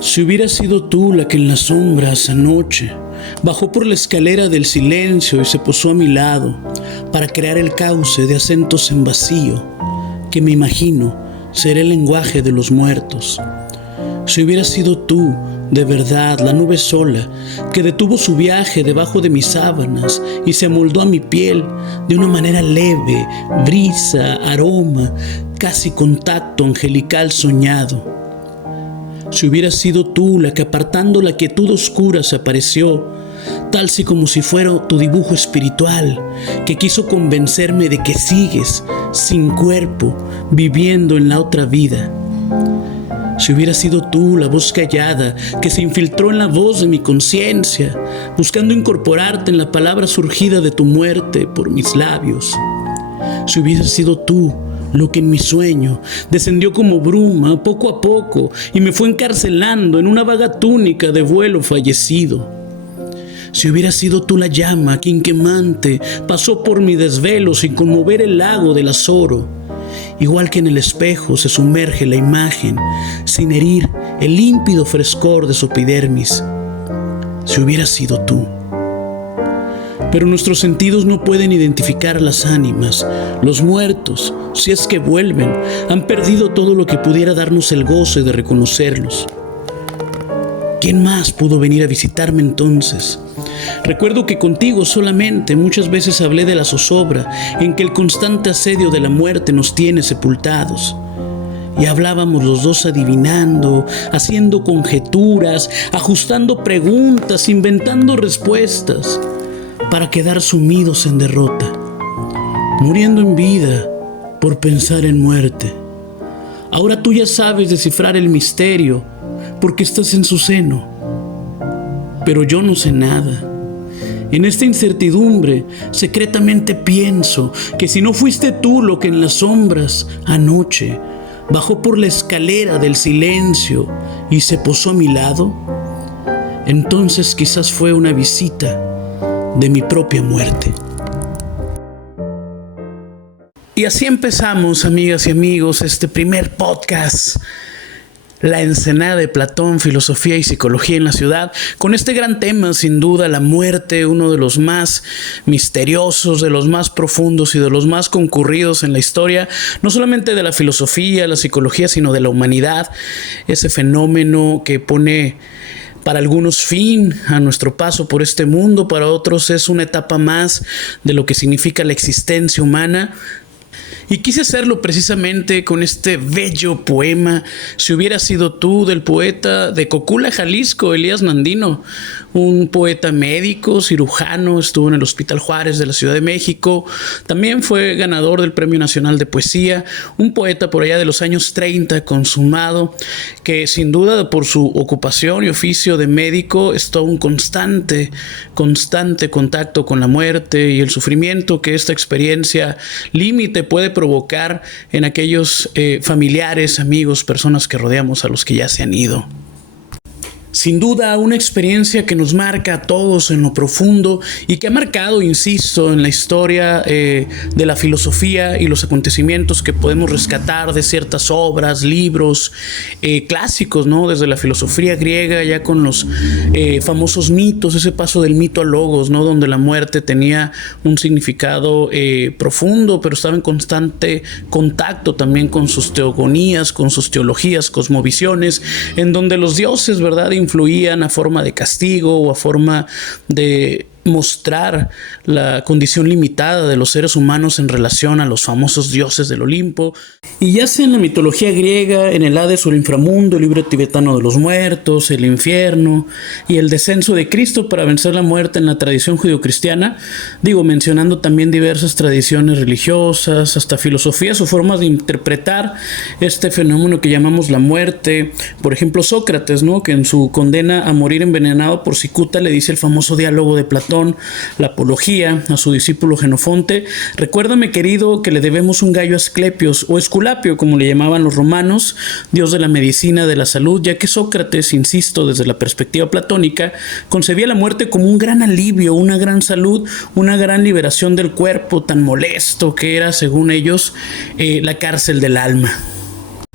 Si hubieras sido tú la que en las sombras anoche bajó por la escalera del silencio y se posó a mi lado para crear el cauce de acentos en vacío que me imagino será el lenguaje de los muertos. Si hubieras sido tú, de verdad, la nube sola que detuvo su viaje debajo de mis sábanas y se amoldó a mi piel de una manera leve, brisa, aroma, casi contacto angelical soñado. Si hubieras sido tú la que apartando la quietud oscura se apareció, tal si como si fuera tu dibujo espiritual, que quiso convencerme de que sigues, sin cuerpo, viviendo en la otra vida. Si hubieras sido tú la voz callada que se infiltró en la voz de mi conciencia, buscando incorporarte en la palabra surgida de tu muerte por mis labios. Si hubieras sido tú lo que en mi sueño descendió como bruma poco a poco y me fue encarcelando en una vaga túnica de vuelo fallecido. Si hubieras sido tú la llama que inquemante pasó por mi desvelo sin conmover el lago del azoro, igual que en el espejo se sumerge la imagen sin herir el límpido frescor de su epidermis. Si hubieras sido tú. Pero nuestros sentidos no pueden identificar las ánimas. Los muertos, si es que vuelven, han perdido todo lo que pudiera darnos el goce de reconocerlos. ¿Quién más pudo venir a visitarme entonces? Recuerdo que contigo solamente muchas veces hablé de la zozobra en que el constante asedio de la muerte nos tiene sepultados. Y hablábamos los dos adivinando, haciendo conjeturas, ajustando preguntas, inventando respuestas, para quedar sumidos en derrota, muriendo en vida por pensar en muerte. Ahora tú ya sabes descifrar el misterio porque estás en su seno, pero yo no sé nada. En esta incertidumbre, secretamente pienso que si no fuiste tú lo que en las sombras anoche bajó por la escalera del silencio y se posó a mi lado, entonces quizás fue una visita de mi propia muerte. Y así empezamos, amigas y amigos, este primer podcast, La Ensenada de Platón, Filosofía y Psicología en la Ciudad, con este gran tema, sin duda, la muerte, uno de los más misteriosos, de los más profundos y de los más concurridos en la historia, no solamente de la filosofía, la psicología, sino de la humanidad, ese fenómeno que pone para algunos fin a nuestro paso por este mundo, para otros es una etapa más de lo que significa la existencia humana. Y quise hacerlo precisamente con este bello poema, Si hubiera sido tú, del poeta de Cocula, Jalisco, Elías Nandino, un poeta médico, cirujano, estuvo en el Hospital Juárez de la Ciudad de México, también fue ganador del Premio Nacional de Poesía, un poeta por allá de los años 30 consumado, que sin duda por su ocupación y oficio de médico estuvo en constante contacto con la muerte y el sufrimiento que esta experiencia límite puede provocar en aquellos familiares, amigos, personas que rodeamos a los que ya se han ido. Sin duda, una experiencia que nos marca a todos en lo profundo y que ha marcado, insisto, en la historia de la filosofía y los acontecimientos que podemos rescatar de ciertas obras, libros clásicos, ¿no? Desde la filosofía griega, ya con los famosos mitos, ese paso del mito al logos, ¿no? Donde la muerte tenía un significado profundo, pero estaba en constante contacto también con sus teogonías, con sus teologías, cosmovisiones, en donde los dioses, ¿verdad?, influían a forma de castigo o a forma de mostrar la condición limitada de los seres humanos en relación a los famosos dioses del Olimpo. Y ya sea en la mitología griega, en el Hades o el inframundo, el libro tibetano de los muertos, el infierno y el descenso de Cristo para vencer la muerte en la tradición judio-cristiana, mencionando también diversas tradiciones religiosas, hasta filosofías o formas de interpretar este fenómeno que llamamos la muerte. Por ejemplo, Sócrates, ¿no?, que en su condena a morir envenenado por cicuta le dice el famoso diálogo de Platón, la apología, a su discípulo Jenofonte: recuérdame, querido, que le debemos un gallo a Asclepios, o Esculapio, como le llamaban los romanos, dios de la medicina, de la salud, ya que Sócrates, insisto, desde la perspectiva platónica, concebía la muerte como un gran alivio, una gran salud, una gran liberación del cuerpo tan molesto que era, según ellos, la cárcel del alma.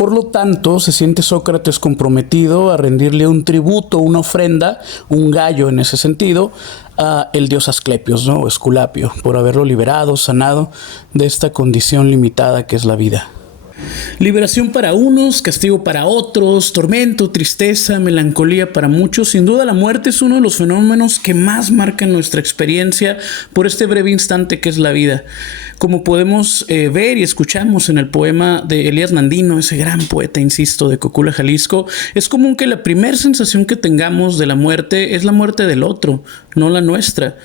Por lo tanto, se siente Sócrates comprometido a rendirle un tributo, una ofrenda, un gallo en ese sentido, a el dios Asclepios, ¿no? O Esculapio, por haberlo liberado, sanado de esta condición limitada que es la vida. Liberación para unos, castigo para otros, tormento, tristeza, melancolía para muchos. Sin duda la muerte es uno de los fenómenos que más marcan nuestra experiencia por este breve instante que es la vida. Como podemos ver y escuchamos en el poema de Elías Nandino, ese gran poeta, insisto, de Cocula, Jalisco, es común que la primera sensación que tengamos de la muerte es la muerte del otro, no la nuestra.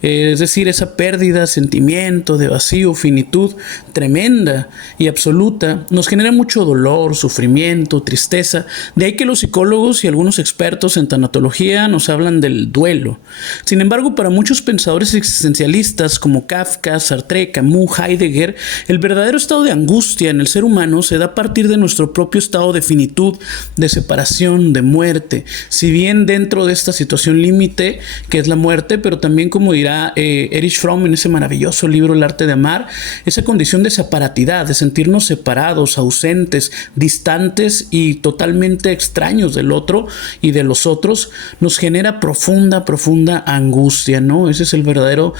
Es decir, esa pérdida, sentimiento de vacío, finitud tremenda y absoluta nos genera mucho dolor, sufrimiento, tristeza. De ahí que los psicólogos y algunos expertos en tanatología nos hablan del duelo. Sin embargo, para muchos pensadores existencialistas como Kafka, Sartre, Camus, Heidegger, el verdadero estado de angustia en el ser humano se da a partir de nuestro propio estado de finitud, de separación, de muerte. Si bien dentro de esta situación límite que es la muerte, pero también, como dirá Erich Fromm en ese maravilloso libro El arte de amar, esa condición de separatidad, de sentirnos separados, ausentes, distantes y totalmente extraños del otro y de los otros, nos genera profunda angustia, ¿no? Ese es el verdadero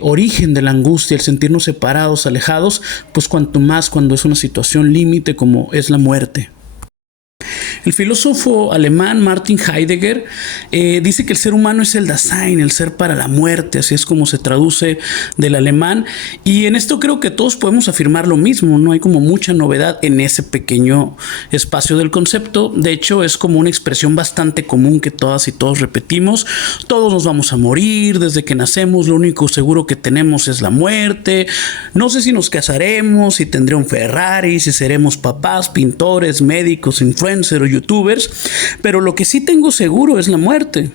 origen de la angustia, el sentirnos separados, alejados, pues cuanto más cuando es una situación límite como es la muerte. El filósofo alemán Martin Heidegger dice que el ser humano es el Dasein, el ser para la muerte, así es como se traduce del alemán, y en esto creo que todos podemos afirmar lo mismo, no hay como mucha novedad en ese pequeño espacio del concepto. De hecho, es como una expresión bastante común que todas y todos repetimos: todos nos vamos a morir, desde que nacemos lo único seguro que tenemos es la muerte, no sé si nos casaremos, si tendré un Ferrari, si seremos papás, pintores, médicos, influencers o youtubers, pero lo que sí tengo seguro es la muerte.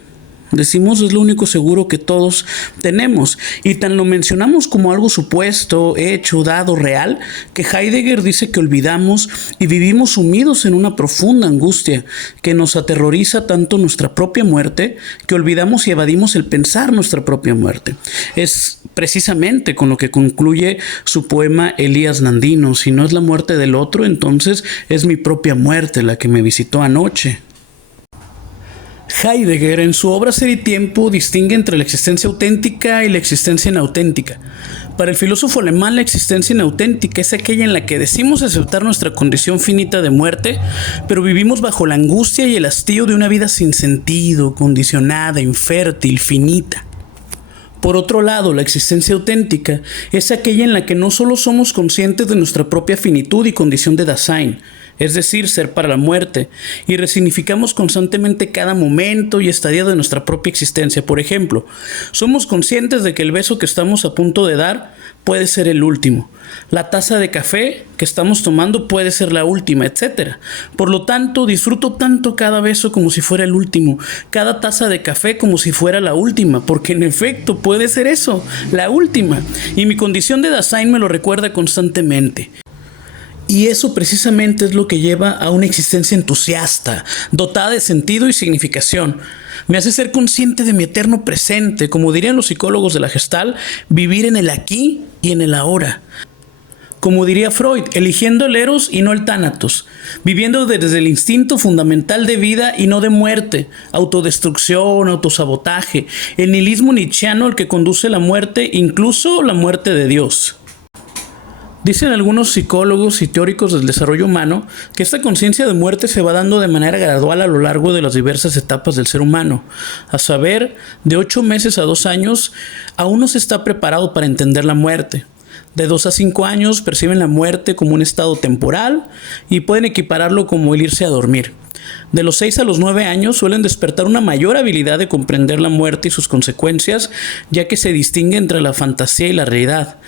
Decimos es lo único seguro que todos tenemos, y tan lo mencionamos como algo supuesto, hecho, dado, real, que Heidegger dice que olvidamos y vivimos sumidos en una profunda angustia que nos aterroriza tanto nuestra propia muerte que olvidamos y evadimos el pensar nuestra propia muerte. Es precisamente con lo que concluye su poema Elías Nandino: si no es la muerte del otro, entonces es mi propia muerte la que me visitó anoche. Heidegger, en su obra Ser y Tiempo, distingue entre la existencia auténtica y la existencia inauténtica. Para el filósofo alemán, la existencia inauténtica es aquella en la que decimos aceptar nuestra condición finita de muerte, pero vivimos bajo la angustia y el hastío de una vida sin sentido, condicionada, infértil, finita. Por otro lado, la existencia auténtica es aquella en la que no solo somos conscientes de nuestra propia finitud y condición de Dasein, es decir, ser para la muerte, y resignificamos constantemente cada momento y estadio de nuestra propia existencia. Por ejemplo, somos conscientes de que el beso que estamos a punto de dar puede ser el último, la taza de café que estamos tomando puede ser la última, etc. Por lo tanto, disfruto tanto cada beso como si fuera el último, cada taza de café como si fuera la última, porque en efecto puede ser eso, la última, y mi condición de Dasein me lo recuerda constantemente. Y eso precisamente es lo que lleva a una existencia entusiasta, dotada de sentido y significación. Me hace ser consciente de mi eterno presente, como dirían los psicólogos de la Gestalt, vivir en el aquí y en el ahora. Como diría Freud, eligiendo el eros y no el tánatos, viviendo desde el instinto fundamental de vida y no de muerte, autodestrucción, autosabotaje, el nihilismo nietzscheano al que conduce la muerte, incluso la muerte de Dios. Dicen algunos psicólogos y teóricos del desarrollo humano que esta conciencia de muerte se va dando de manera gradual a lo largo de las diversas etapas del ser humano. A saber, de 8 meses a 2 años, aún no se está preparado para entender la muerte. De 2 a 5 años perciben la muerte como un estado temporal y pueden equipararlo como el irse a dormir. De los 6 a los 9 años suelen despertar una mayor habilidad de comprender la muerte y sus consecuencias, ya que se distingue entre la fantasía y la realidad.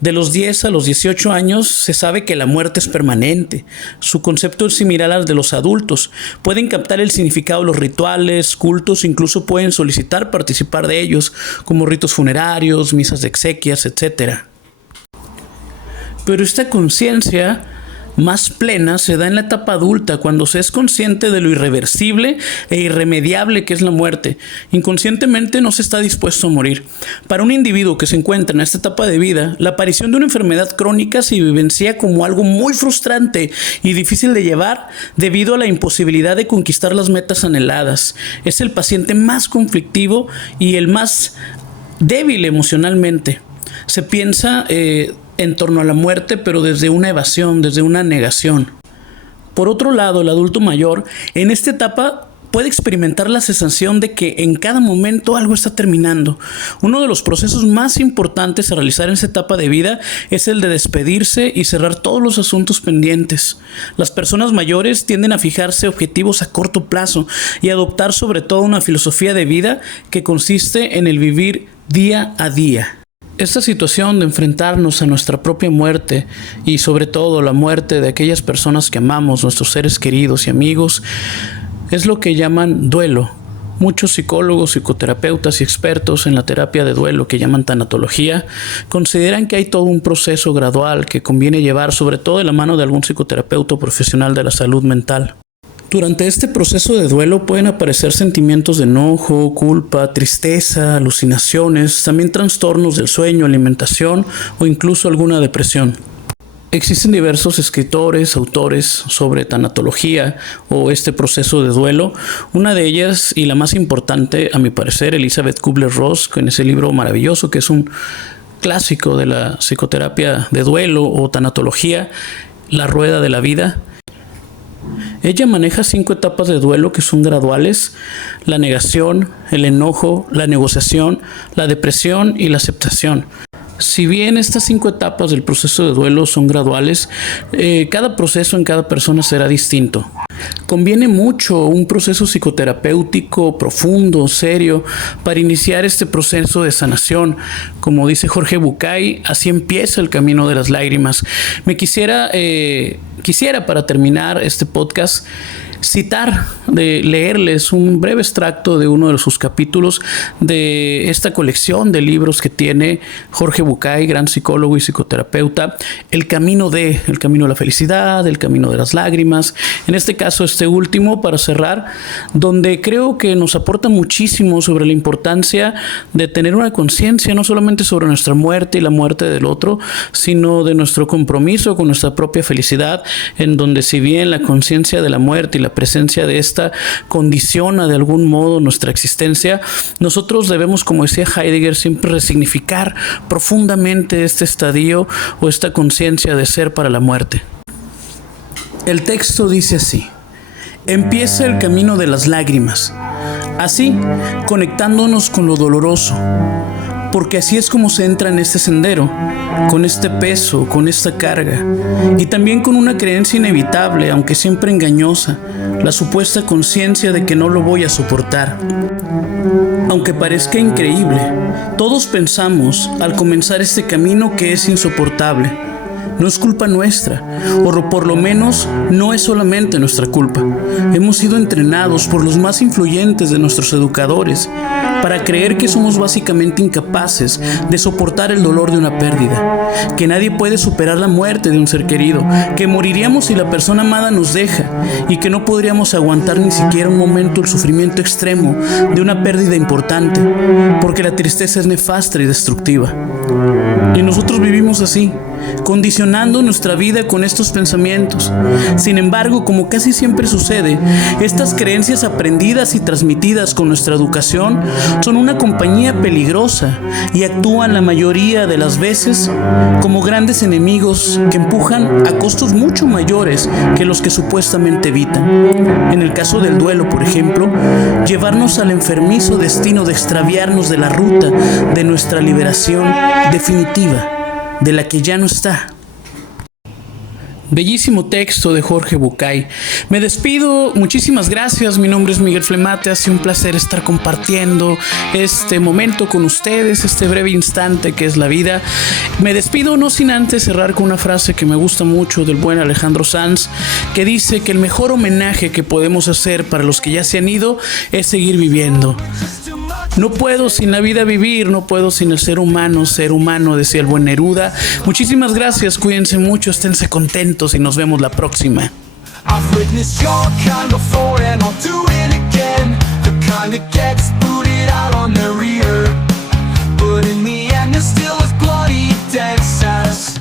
De los 10 a los 18 años se sabe que la muerte es permanente. Su concepto es similar al de los adultos. Pueden captar el significado de los rituales, cultos, incluso pueden solicitar participar de ellos, como ritos funerarios, misas de exequias, etc. Pero esta conciencia más plena se da en la etapa adulta, cuando se es consciente de lo irreversible e irremediable que es la muerte. Inconscientemente no se está dispuesto a morir. Para un individuo que se encuentra en esta etapa de vida, la aparición de una enfermedad crónica se vivencia como algo muy frustrante y difícil de llevar debido a la imposibilidad de conquistar las metas anheladas. Es el paciente más conflictivo y el más débil emocionalmente. Se piensa en torno a la muerte, pero desde una evasión, desde una negación. Por otro lado, el adulto mayor en esta etapa puede experimentar la sensación de que en cada momento algo está terminando. Uno de los procesos más importantes a realizar en esta etapa de vida es el de despedirse y cerrar todos los asuntos pendientes. Las personas mayores tienden a fijarse objetivos a corto plazo y adoptar sobre todo una filosofía de vida que consiste en el vivir día a día. Esta situación de enfrentarnos a nuestra propia muerte y sobre todo la muerte de aquellas personas que amamos, nuestros seres queridos y amigos, es lo que llaman duelo. Muchos psicólogos, psicoterapeutas y expertos en la terapia de duelo, que llaman tanatología, consideran que hay todo un proceso gradual que conviene llevar, sobre todo de la mano de algún psicoterapeuta profesional de la salud mental. Durante este proceso de duelo pueden aparecer sentimientos de enojo, culpa, tristeza, alucinaciones, también trastornos del sueño, alimentación o incluso alguna depresión. Existen diversos escritores, autores sobre tanatología o este proceso de duelo. Una de ellas, y la más importante a mi parecer, Elizabeth Kubler-Ross, con ese libro maravilloso que es un clásico de la psicoterapia de duelo o tanatología, La Rueda de la Vida. Ella maneja 5 etapas de duelo que son graduales: la negación, el enojo, la negociación, la depresión y la aceptación. Si bien estas 5 etapas del proceso de duelo son graduales, cada proceso en cada persona será distinto. Conviene mucho un proceso psicoterapéutico profundo, serio, para iniciar este proceso de sanación. Como dice Jorge Bucay, así empieza el camino de las lágrimas. Quisiera para terminar este podcast leerles un breve extracto de uno de sus capítulos de esta colección de libros que tiene Jorge Bucay, gran psicólogo y psicoterapeuta, El camino de la felicidad, El camino de las lágrimas. En este caso, este último, para cerrar, donde creo que nos aporta muchísimo sobre la importancia de tener una conciencia no solamente sobre nuestra muerte y la muerte del otro, sino de nuestro compromiso con nuestra propia felicidad, en donde si bien la conciencia de la muerte y la presencia de esta condiciona de algún modo nuestra existencia, nosotros debemos, como decía Heidegger, siempre resignificar profundamente este estadio o esta conciencia de ser para la muerte. El texto dice así: empieza el camino de las lágrimas, así conectándonos con lo doloroso, porque así es como se entra en este sendero, con este peso, con esta carga, y también con una creencia inevitable, aunque siempre engañosa, la supuesta conciencia de que no lo voy a soportar. Aunque parezca increíble, todos pensamos al comenzar este camino que es insoportable. No es culpa nuestra, o por lo menos no es solamente nuestra culpa. Hemos sido entrenados por los más influyentes de nuestros educadores para creer que somos básicamente incapaces de soportar el dolor de una pérdida, que nadie puede superar la muerte de un ser querido, que moriríamos si la persona amada nos deja y que no podríamos aguantar ni siquiera un momento el sufrimiento extremo de una pérdida importante, porque la tristeza es nefasta y destructiva. Y nosotros vivimos así, condicionando nuestra vida con estos pensamientos. Sin embargo, como casi siempre sucede, estas creencias aprendidas y transmitidas con nuestra educación son una compañía peligrosa y actúan la mayoría de las veces como grandes enemigos que empujan a costos mucho mayores que los que supuestamente evitan. En el caso del duelo, por ejemplo, llevarnos al enfermizo destino de extraviarnos de la ruta de nuestra liberación definitiva, de la que ya no está. Bellísimo texto de Jorge Bucay. Me despido, muchísimas gracias. Mi nombre es Miguel Flemate. Ha sido un placer estar compartiendo este momento con ustedes, este breve instante que es la vida. Me despido no sin antes cerrar con una frase que me gusta mucho del buen Alejandro Sanz, que dice que el mejor homenaje que podemos hacer para los que ya se han ido es seguir viviendo. No puedo sin la vida vivir, no puedo sin el ser humano, decía el buen Neruda. Muchísimas gracias, cuídense mucho, esténse contentos y nos vemos la próxima. I've witnessed your kind before and I'll do it again. The kind that gets booted out on their rear, but in the end there's still as bloody dents as